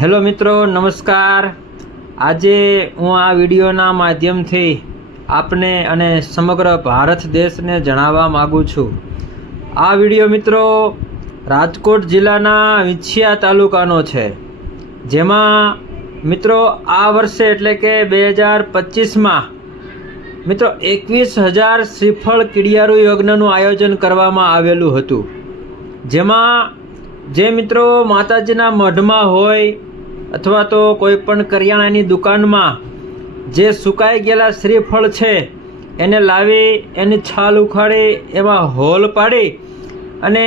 Hello મિત્રો, નમસ્કાર. આજે હું આ વિડીયોના માધ્યમથી આપને અને સમગ્ર ભારત દેશને જણાવવા માગું છું. આ વીડિયો મિત્રો રાજકોટ જિલ્લાના વિછિયા તાલુકાનો છે. જેમાં મિત્રો આ વર્ષે એટલે કે બે હજાર પચીસમાં મિત્રો એકવીસ હજાર શ્રીફળ કિડિયારુ યજ્ઞનું આયોજન કરવામાં આવેલું હતું. જેમાં જે મિત્રો માતાજીના મઢમાં હોય અથવા તો કોઈ પણ કરિયાણાની દુકાનમાં જે સુકાઈ ગયેલા શ્રીફળ છે, એને લાવી, એની છાલ ઉખાડી, એમાં હોલ પાડી અને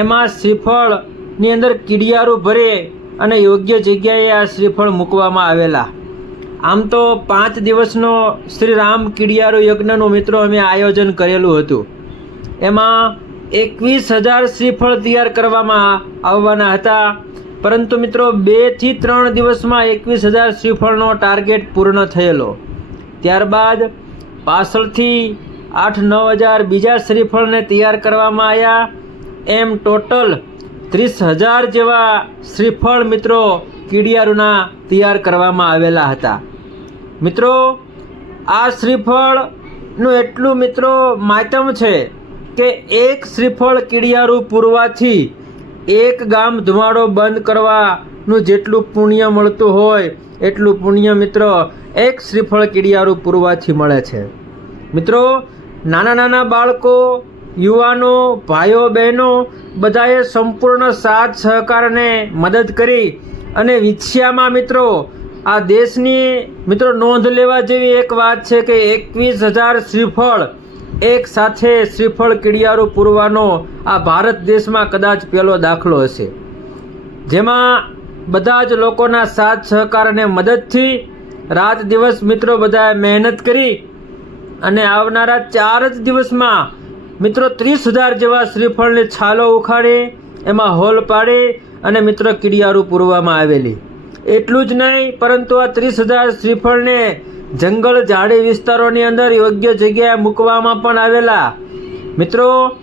એમાં શ્રીફળની અંદર કીડિયારું ભરી અને યોગ્ય જગ્યાએ આ શ્રીફળ મૂકવામાં આવેલા. આમ તો પાંચ દિવસનો શ્રી રામ કીડિયારો યજ્ઞનું મિત્રો અમે આયોજન કરેલું હતું. એમાં એકવીસ હજાર શ્રીફળ તૈયાર કરવામાં આવવાના હતા. પરંતુ મિત્રો બેથી ત્રણ દિવસમાં એકવીસ હજાર શ્રીફળનો ટાર્ગેટ પૂર્ણ થયેલો. ત્યારબાદ પાછળથી આઠ નવ હજાર બીજા શ્રીફળને તૈયાર કરવામાં આવ્યા. એમ ટોટલ ત્રીસ હજાર જેવા શ્રીફળ મિત્રો કીડિયારુના તૈયાર કરવામાં આવેલા હતા. મિત્રો, આ શ્રીફળનું એટલું મિત્રો માતમ છે કે એક શ્રીફળ કીડિયારું પૂરવાથી એક ગામ ધુમાડો બંધ કરવાનું જેટલું પુણ્ય મળતું હોય, એટલું પુણ્ય મિત્રો એક શ્રીફળ કીડિયારું પૂરવાથી મળે છે. મિત્રો, નાના નાના બાળકો, યુવાનો, ભાઈઓ, બહેનો બધાએ સંપૂર્ણ સાથ સહકારને મદદ કરી અને વિછિયામાં મિત્રો, આ દેશની મિત્રો નોંધ લેવા જેવી એક વાત છે કે એકવીસ હજાર શ્રીફળ એક સાથે શ્રીફળ કિડિયારો પૂરવાનો આ ભારત દેશમાં કદાચ પહેલો દાખલો હશે. જેમાં બધા જ લોકોના સાથ, સહકાર અને મદદથી રાત દિવસ મિત્રો બધાએ મહેનત કરી અને આવનારા ચાર જ દિવસમાં મિત્રો ત્રીસ હજાર જેવા શ્રીફળની છાલો ઉખાડી, એમાં હોલ પાડી અને મિત્રો કિડિયારું પૂરવામાં આવેલી. એટલું જ નહીં, પરંતુ આ ત્રીસ હજાર શ્રીફળને જંગલ ઝાડી વિસ્તારોની અંદર યોગ્ય જગ્યાએ મૂકવામાં પણ આવેલા. મિત્રો,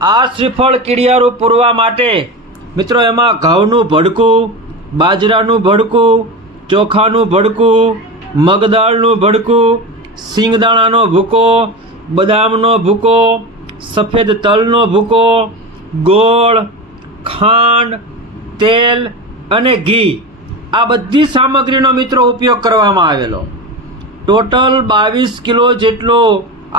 આ શ્રીફળ કીડિયારું પૂરવા માટે, મિત્રો, એમાં ઘઉંનું ભડકું, બાજરાનું ભડકું, ચોખાનું ભડકું, મગદાળનું ભડકું, સિંગદાણાનો ભૂકો, બદામનો ભૂકો, સફેદ તલનો ભૂકો, ગોળ, ખાંડ, તેલ અને ઘી. આ બધી સામગ્રીનો મિત્રો ઉપયોગ કરવામાં આવેલો. ટોટલ બાવીસ કિલો જેટલો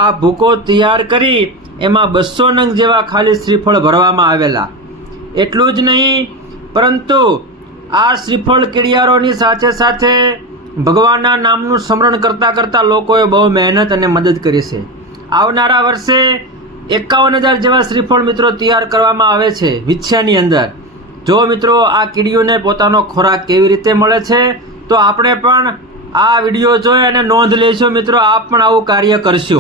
આ ભૂકો તૈયાર કરી એમાં બસો નંગ જેવા ખાલી શ્રીફળ ભરવામાં આવેલા. એટલું જ નહીં, પરંતુ આ શ્રીફળ કીડિયારોની સાથે સાથે ભગવાનના નામનું સ્મરણ કરતાં કરતાં લોકોએ બહુ મહેનત અને મદદ કરી છે. આવનારા વર્ષે એકાવન હજાર જેવા શ્રીફળ મિત્રો તૈયાર કરવામાં આવે છે વિછ્યાની અંદર. જો મિત્રો આ કીડીઓને પોતાનો ખોરાક કેવી રીતે મળે છે, તો આપણે પણ આ વીડિયો જોઈ અને નોંધ લેશો મિત્રો આપ પણ આવું કાર્ય કરશો.